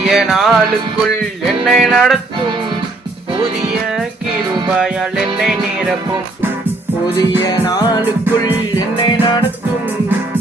புதிய நாளுக்குள் என்னை நடத்தும் புதிய கிருபாயால் என்னை நிரப்பும் புதிய நாளுக்குள் என்னை நடத்தும்